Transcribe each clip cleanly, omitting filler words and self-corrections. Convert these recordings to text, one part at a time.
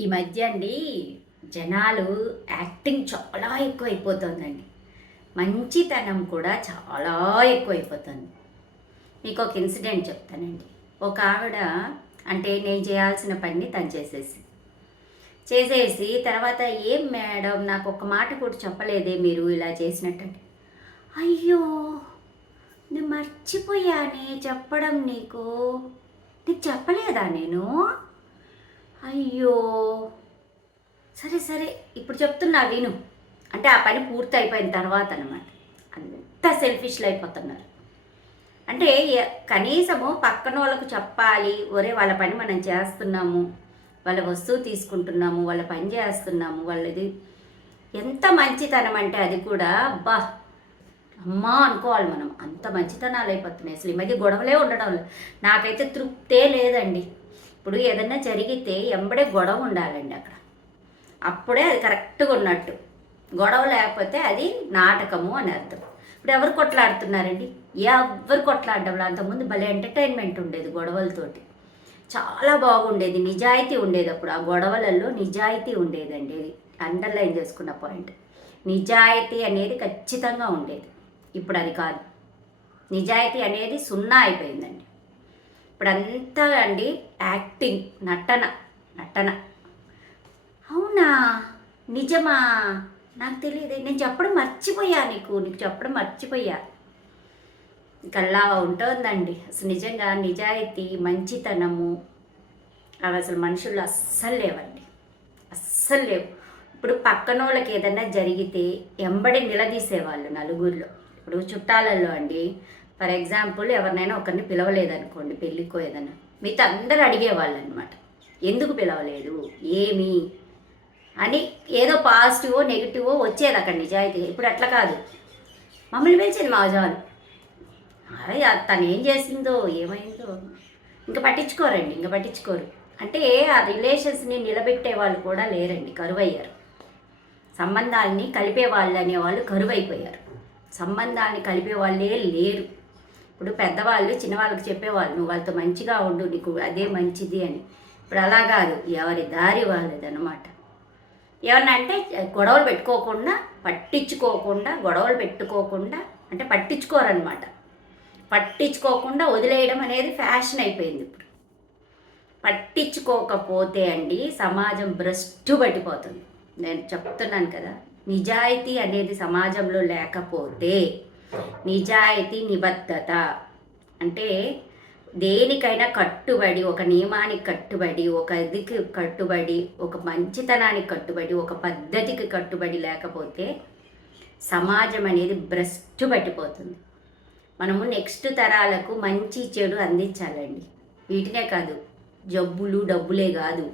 ఈ మధ్య అండి జనాలు యాక్టింగ్ చాలా ఎక్కువ అయిపోతుందండి. మంచితనం కూడా చాలా ఎక్కువ అయిపోతుంది. మీకు ఒక ఇన్సిడెంట్ చెప్తానండి. ఒక ఆవిడ అంటే నేను చేయాల్సిన పని తను చేసేసి తర్వాత ఏం మేడం నాకు ఒక మాట కూడా చెప్పలేదే మీరు ఇలా చేసినట్టండి. అయ్యో నేను మర్చిపోయానే చెప్పడం నీకు చెప్పలేదా నేను? అయ్యో సరే సరే ఇప్పుడు చెప్తున్నా విను అంటే ఆ పని పూర్తి అయిపోయిన తర్వాత అనమాట. అంత సెల్ఫిష్లు అయిపోతున్నారు. అంటే కనీసము పక్కన వాళ్ళకు చెప్పాలి, ఒరే వాళ్ళ పని మనం చేస్తున్నాము, వాళ్ళ వస్తువు తీసుకుంటున్నాము, వాళ్ళ పని చేస్తున్నాము, వాళ్ళది ఎంత మంచితనం అంటే అది కూడా అబ్బా అమ్మా అనుకోవాలి మనం. అంత మంచితనాలు అయిపోతున్నాయి. అసలు ఈ మధ్య గొడవలే ఉండడం లేదు. నాకైతే తృప్తే లేదండి. ఇప్పుడు ఏదన్నా జరిగితే ఎంబడే గొడవ ఉండాలండి అక్కడ, అప్పుడే అది కరెక్ట్గా ఉన్నట్టు. గొడవ లేకపోతే అది నాటకము అని అర్థం. ఇప్పుడు ఎవరు కొట్లాడుతున్నారండి? ఎవరు కొట్లాడడం? అంతకుముందు భలే ఎంటర్టైన్మెంట్ ఉండేది గొడవలతోటి, చాలా బాగుండేది, నిజాయితీ ఉండేది. అప్పుడు ఆ గొడవలలో నిజాయితీ ఉండేదండి. అండర్లైన్ చేసుకున్న పాయింట్, నిజాయితీ అనేది ఖచ్చితంగా ఉండేది. ఇప్పుడు అది కాదు. నిజాయితీ అనేది సున్నా అయిపోయిందండి. ఇప్పుడంతా అండి యాక్టింగ్, నటన నటన. అవునా, నిజమా? నాకు తెలియదు, నేను చెప్పడం మర్చిపోయా, నీకు చెప్పడం మర్చిపోయా. ఇంకల్లా ఉంటుందండి. అసలు నిజంగా నిజాయితీ, మంచితనము అవి అసలు మనుషుల్లో అస్సలు లేవండి, అస్సలు లేవు. ఇప్పుడు పక్కన వాళ్ళకి ఏదైనా జరిగితే ఎంబడి నిలదీసేవాళ్ళు నలుగురిలో. ఇప్పుడు చుట్టాలలో అండి, ఫర్ ఎగ్జాంపుల్ ఎవరినైనా ఒకరిని పిలవలేదనుకోండి పెళ్ళికో ఏదైనా, మిగతా అందరూ అడిగేవాళ్ళు అనమాట, ఎందుకు పిలవలేదు ఏమి అని. ఏదో పాజిటివో నెగిటివో వచ్చేది అక్కడ నిజాయితీగా. ఇప్పుడు అట్లా కాదు, మమ్మల్ని పిలిచింది మా జాలు, అరే తను ఏం చేసిందో ఏమైందో ఇంకా పట్టించుకోరండి, ఇంకా పట్టించుకోరు. అంటే ఆ రిలేషన్స్ని నిలబెట్టే వాళ్ళు కూడా లేరండి, కరువయ్యారు. సంబంధాలని కలిపే వాళ్ళు అనేవాళ్ళు కరువైపోయారు. సంబంధాన్ని కలిపే వాళ్ళే లేరు. ఇప్పుడు పెద్దవాళ్ళు చిన్నవాళ్ళకి చెప్పేవాళ్ళు, నువ్వు వాళ్ళతో మంచిగా ఉండు, నీకు అదే మంచిది అని. ఇప్పుడు అలా కాదు, ఎవరి దారి వాళ్ళది అనమాట. ఏమన్నా అంటే గొడవలు పెట్టుకోకుండా, గొడవలు పెట్టుకోకుండా అంటే పట్టించుకోరనమాట. పట్టించుకోకుండా వదిలేయడం అనేది ఫ్యాషన్ అయిపోయింది ఇప్పుడు. పట్టించుకోకపోతే అండి సమాజం భ్రష్టు పట్టిపోతుంది. నేను చెప్తున్నాను కదా, నిజాయితీ అనేది సమాజంలో లేకపోతే, నిజాయితీ నిబద్ధత అంటే దేనికైనా కట్టుబడి, ఒక నియమానికి కట్టుబడి, ఒక ఇదికి కట్టుబడి, ఒక మంచితనానికి కట్టుబడి, ఒక పద్ధతికి కట్టుబడి లేకపోతే సమాజం అనేది భ్రష్టు పట్టిపోతుంది. మనము నెక్స్ట్ తరాలకు మంచి చెడు అందించాలండి. వీటినే కాదు, జబ్బులు డబ్బులే కాదు,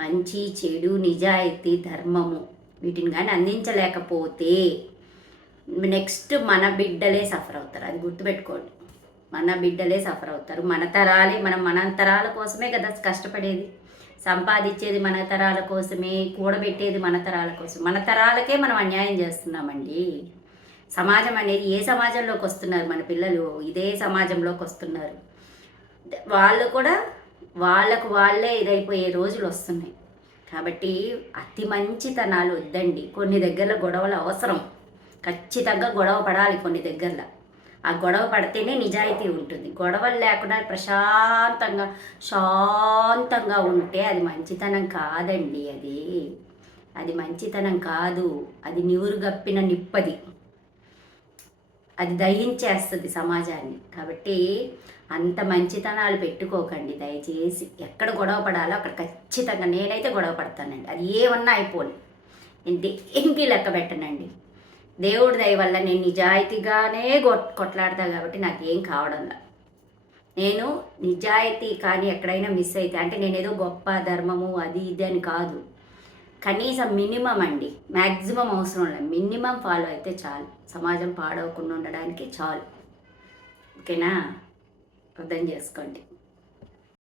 మంచి చెడు నిజాయితీ ధర్మము వీటిని కానీ అందించలేకపోతే నెక్స్ట్ మన బిడ్డలే సఫర్ అవుతారు. అది గుర్తుపెట్టుకోండి, మన బిడ్డలే సఫర్ అవుతారు. మన తరాల కోసమే కదా కష్టపడేది, సంపాదించేది మన తరాల కోసమే, కూడబెట్టేది మన తరాల కోసం. మన తరాలకే మనం అన్యాయం చేస్తున్నామండి. సమాజం అనేది ఏ సమాజంలోకి వస్తున్నారు మన పిల్లలు? ఇదే సమాజంలోకి వస్తున్నారు. వాళ్ళు కూడా వాళ్ళే ఇదైపోయే రోజులు వస్తున్నాయి. కాబట్టి అతి మంచితనాలు వద్దండి. కొన్ని దగ్గరలో గొడవలు అవసరం, ఖచ్చితంగా గొడవ పడాలి కొన్ని దగ్గరలో. ఆ గొడవ పడితేనే నిజాయితీ ఉంటుంది. గొడవలు లేకుండా శాంతంగా ఉంటే అది మంచితనం కాదండి. అది మంచితనం కాదు, అది నివురుగప్పిన నిప్పది, అది దహించేస్తుంది సమాజాన్ని. కాబట్టి అంత మంచితనాలు పెట్టుకోకండి దయచేసి. ఎక్కడ గొడవ పడాలో అక్కడ ఖచ్చితంగా నేనైతే గొడవ పడతానండి. అది ఏమన్నా అయిపోను, నేను దేనికి లెక్క పెట్టనండి. దేవుడి దయ వల్ల నేను నిజాయితీగానే కొట్లాడతా కాబట్టి నాకేం కావడంలా. నేను నిజాయితీ కానీ ఎక్కడైనా మిస్ అయితే అంటే నేను ఏదో గొప్ప ధర్మము అది ఇది అని కాదు, కనీసం మినిమం అండి, మ్యాక్సిమం అవసరం లేదు, మినిమం ఫాలో అయితే చాలు. సమాజం పాడవకుండా ఉండడానికి చాలు. ఓకేనా? అర్థం చేసుకోండి.